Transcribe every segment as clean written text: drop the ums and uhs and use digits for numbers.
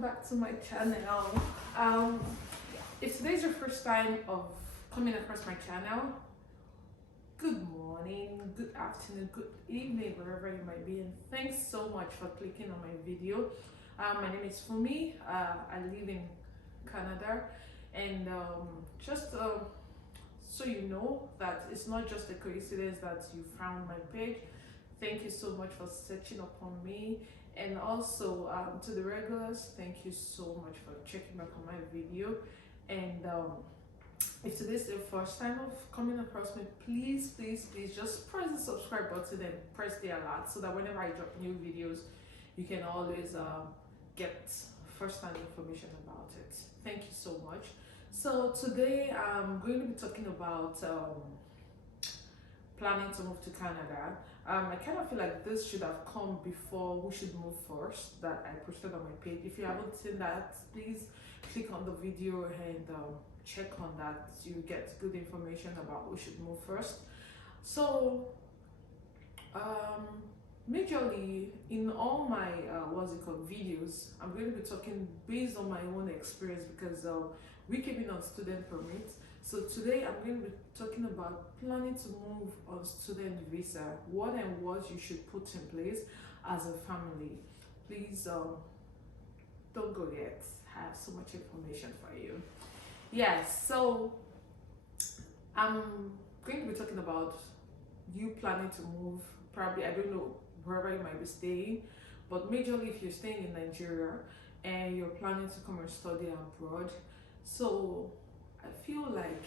welcome back to my channel. If today's your first time of coming across my channel, good morning, good afternoon, good evening, wherever you might be, and thanks so much for clicking on my video. My name is Fumi. I live in Canada, and just so you know that it's not just a coincidence that you found my page. Thank you so much for searching upon me. And also to the regulars, thank you so much for checking back on my video. And if today's your first time of coming across me, please just press the subscribe button and press the alert so that whenever I drop new videos, you can always get first-hand information about it. Thank you so much. So today I'm going to be talking about planning to move to Canada. I kind of feel like this should have come before we should move first, that I posted on my page. If you haven't seen that, please click on the video and check on that. You get good information about we should move first. So majorly in all my videos, I'm going to be talking based on my own experience because we came in on student permits. So today I'm going to be talking about planning to move on student visa, what and what you should put in place as a family. Please don't go yet. I have so much information for you. Yes, so I'm going to be talking about you planning to move, probably, I don't know, wherever you might be staying, but majorly if you're staying in Nigeria and you're planning to come and study abroad. So I feel like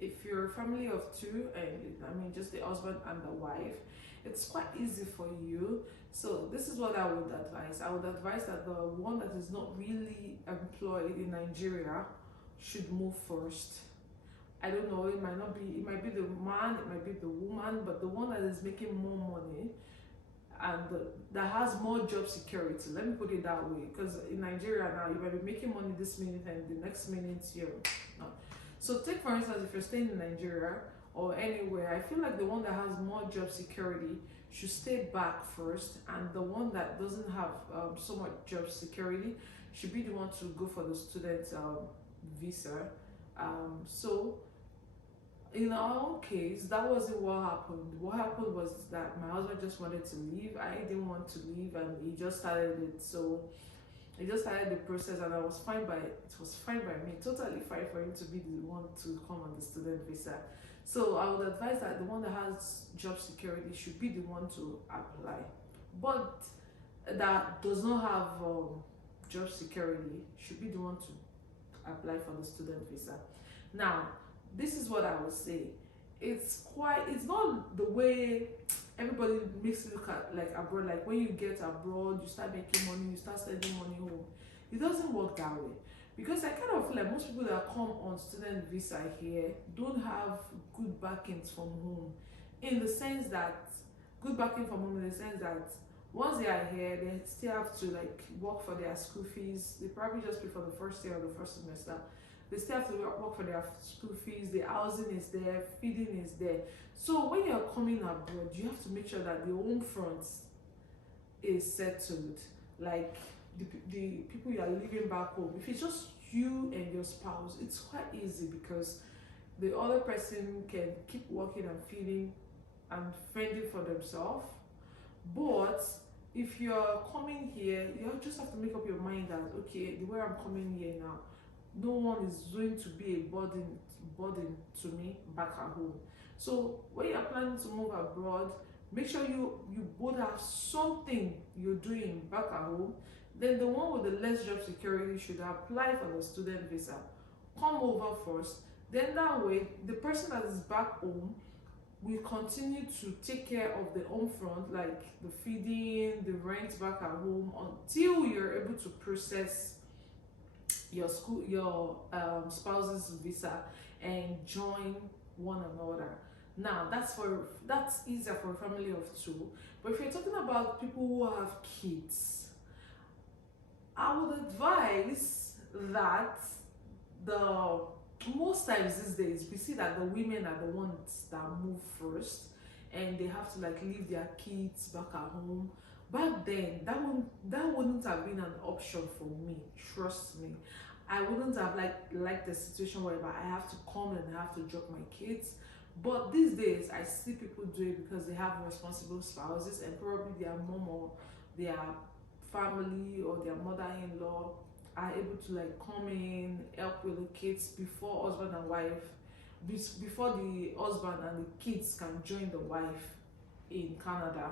if you're a family of two, and I mean just the husband and the wife, it's quite easy for you. So this is what I would advise. I would advise that the one that is not really employed in Nigeria should move first. I don't know, it might be the man, it might be the woman, but the one that is making more money and that has more job security, let me put it that way, because in Nigeria now you might be making money this minute and the next minute you're not. So take for instance, if you're staying in Nigeria or anywhere, I feel like the one that has more job security should stay back first, and the one that doesn't have so much job security should be the one to go for the student visa. So in our own case, that wasn't what happened. What happened was that my husband just wanted to leave. I didn't want to leave, and he just started it. So he just started the process, and I was fine by it. It was fine by me, totally fine for him to be the one to come on the student visa. So I would advise that the one that has job security should be the one to apply. But that does not have job security should be the one to apply for the student visa. Now, this is what I would say. It's not the way everybody makes it look at, like abroad, like when you get abroad, you start making money, you start sending money home. It doesn't work that way. Because I kind of feel like most people that come on student visa here don't have good backings from home. In the sense that, good backing from home in the sense that once they are here, they still have to like work for their school fees. They probably just pay for the first year or the first semester. They still have to work for their school fees, the housing is there, feeding is there. So when you're coming abroad, you have to make sure that the home front is settled. Like the people you are living back home, if it's just you and your spouse, it's quite easy because the other person can keep working and feeding and fending for themselves. But if you're coming here, you just have to make up your mind that, okay, the way I'm coming here now, no one is going to be a burden to me back at home. So when you're planning to move abroad, make sure you both have something you're doing back at home. Then the one with the less job security should apply for the student visa. Come over first. Then that way, the person that is back home will continue to take care of the home front, like the feeding, the rent back at home, until you're able to process your spouse's visa and join one another. Now that's easier for a family of two. But if you're talking about people who have kids, I would advise that most times these days we see that the women are the ones that move first, and they have to like leave their kids back at home Back then, that wouldn't have been an option for me. Trust me, I wouldn't have liked the situation whereby I have to come and I have to drop my kids. But these days, I see people do it because they have responsible spouses and probably their mom or their family or their mother-in-law are able to like come in, help relocate before husband and wife, before the husband and the kids can join the wife in Canada.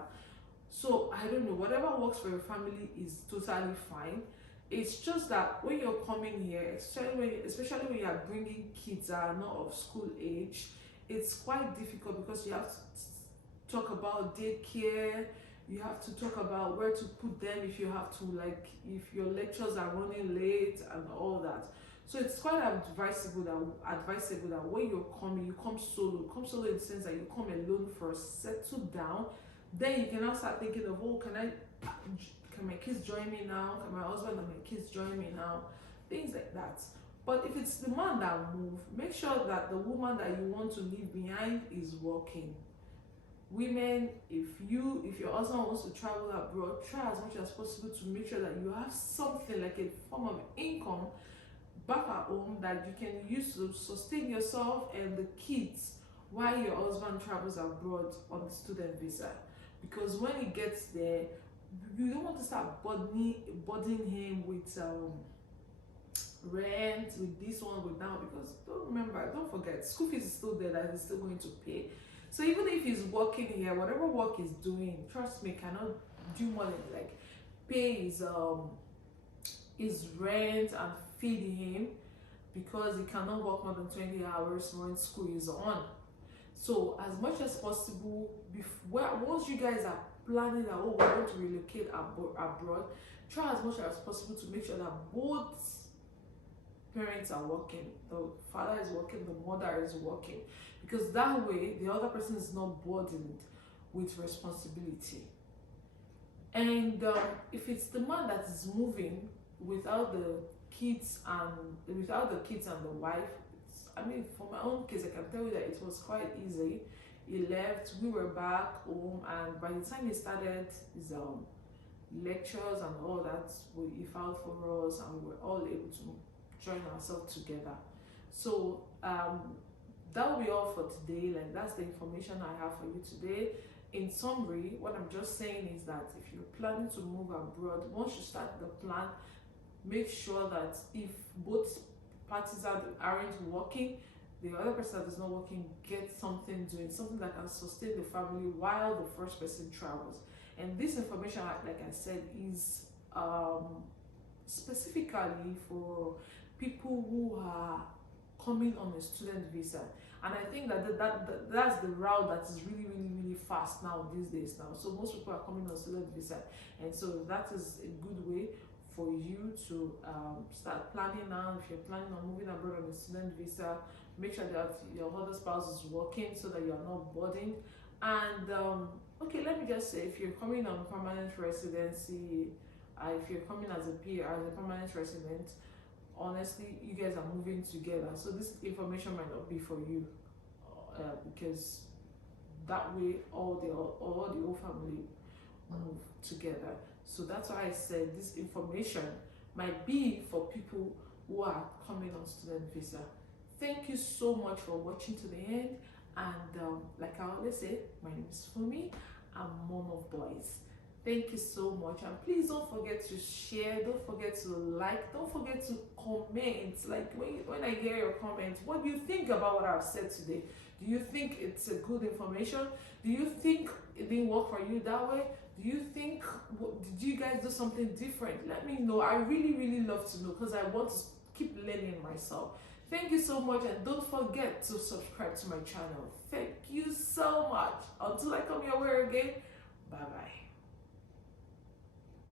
So I don't know, whatever works for your family is totally fine. It's just that when you're coming here, especially when you are bringing kids that are not of school age, it's quite difficult because you have to talk about daycare, you have to talk about where to put them if you have to, like if your lectures are running late and all that. So it's quite advisable that when you're coming, you come solo. Come solo in the sense that you come alone first, settle down, then you can now start thinking of, oh, can my kids join me now? Can my husband and my kids join me now? Things like that. But if it's the man that move, make sure that the woman that you want to leave behind is working. Women, if your husband wants to travel abroad, try as much as possible to make sure that you have something like a form of income back at home that you can use to sustain yourself and the kids while your husband travels abroad on the student visa. Because when he gets there, you don't want to start burdening him with rent, with this one, with that, because don't forget, school fees is still there that he's still going to pay. So even if he's working here, whatever work he's doing, trust me, cannot do more than like pay his rent and feed him, because he cannot work more than 20 hours when school is on. So as much as possible, once you guys are planning that, oh, we're going to relocate abroad, try as much as possible to make sure that both parents are working. The father is working, the mother is working, because that way the other person is not burdened with responsibility. And if it's the man that is moving without the kids and the wife, I mean, for my own case, I can tell you that it was quite easy. He left, we were back home, and by the time he started his lectures and all that, he filed for us, and we were all able to join ourselves together. So that will be all for today. Like, that's the information I have for you today. In summary, what I'm just saying is that if you're planning to move abroad, once you start the plan, make sure that if both parties aren't working, the other person that is not working gets something doing, something that can sustain the family while the first person travels. And this information, like I said, is specifically for people who are coming on a student visa. And I think that's the route that is really fast now these days now. So most people are coming on student visa, and so that is a good way for you to start planning now. If you're planning on moving abroad on a student visa, make sure that your other spouse is working so that you're not burdened. And okay, let me just say, if you're coming on permanent residency, if you're coming as a PR, as a permanent resident, honestly, you guys are moving together, so this information might not be for you, because that way all the whole family move together. So that's why I said this information might be for people who are coming on student visa. Thank you so much for watching to the end, and like I always say, my name is Fumi. I'm mom of boys. Thank you so much, and please don't forget to share, don't forget to like, don't forget to comment. Like, when I hear your comments, what do you think about what I've said today? Do you think it's a good information? Do you think it didn't work for you that way? Do you think, did you guys do something different? Let me know. I really love to know, because I want to keep learning myself. Thank you so much, and don't forget to subscribe to my channel. Thank you so much. Until I come your way again, bye bye.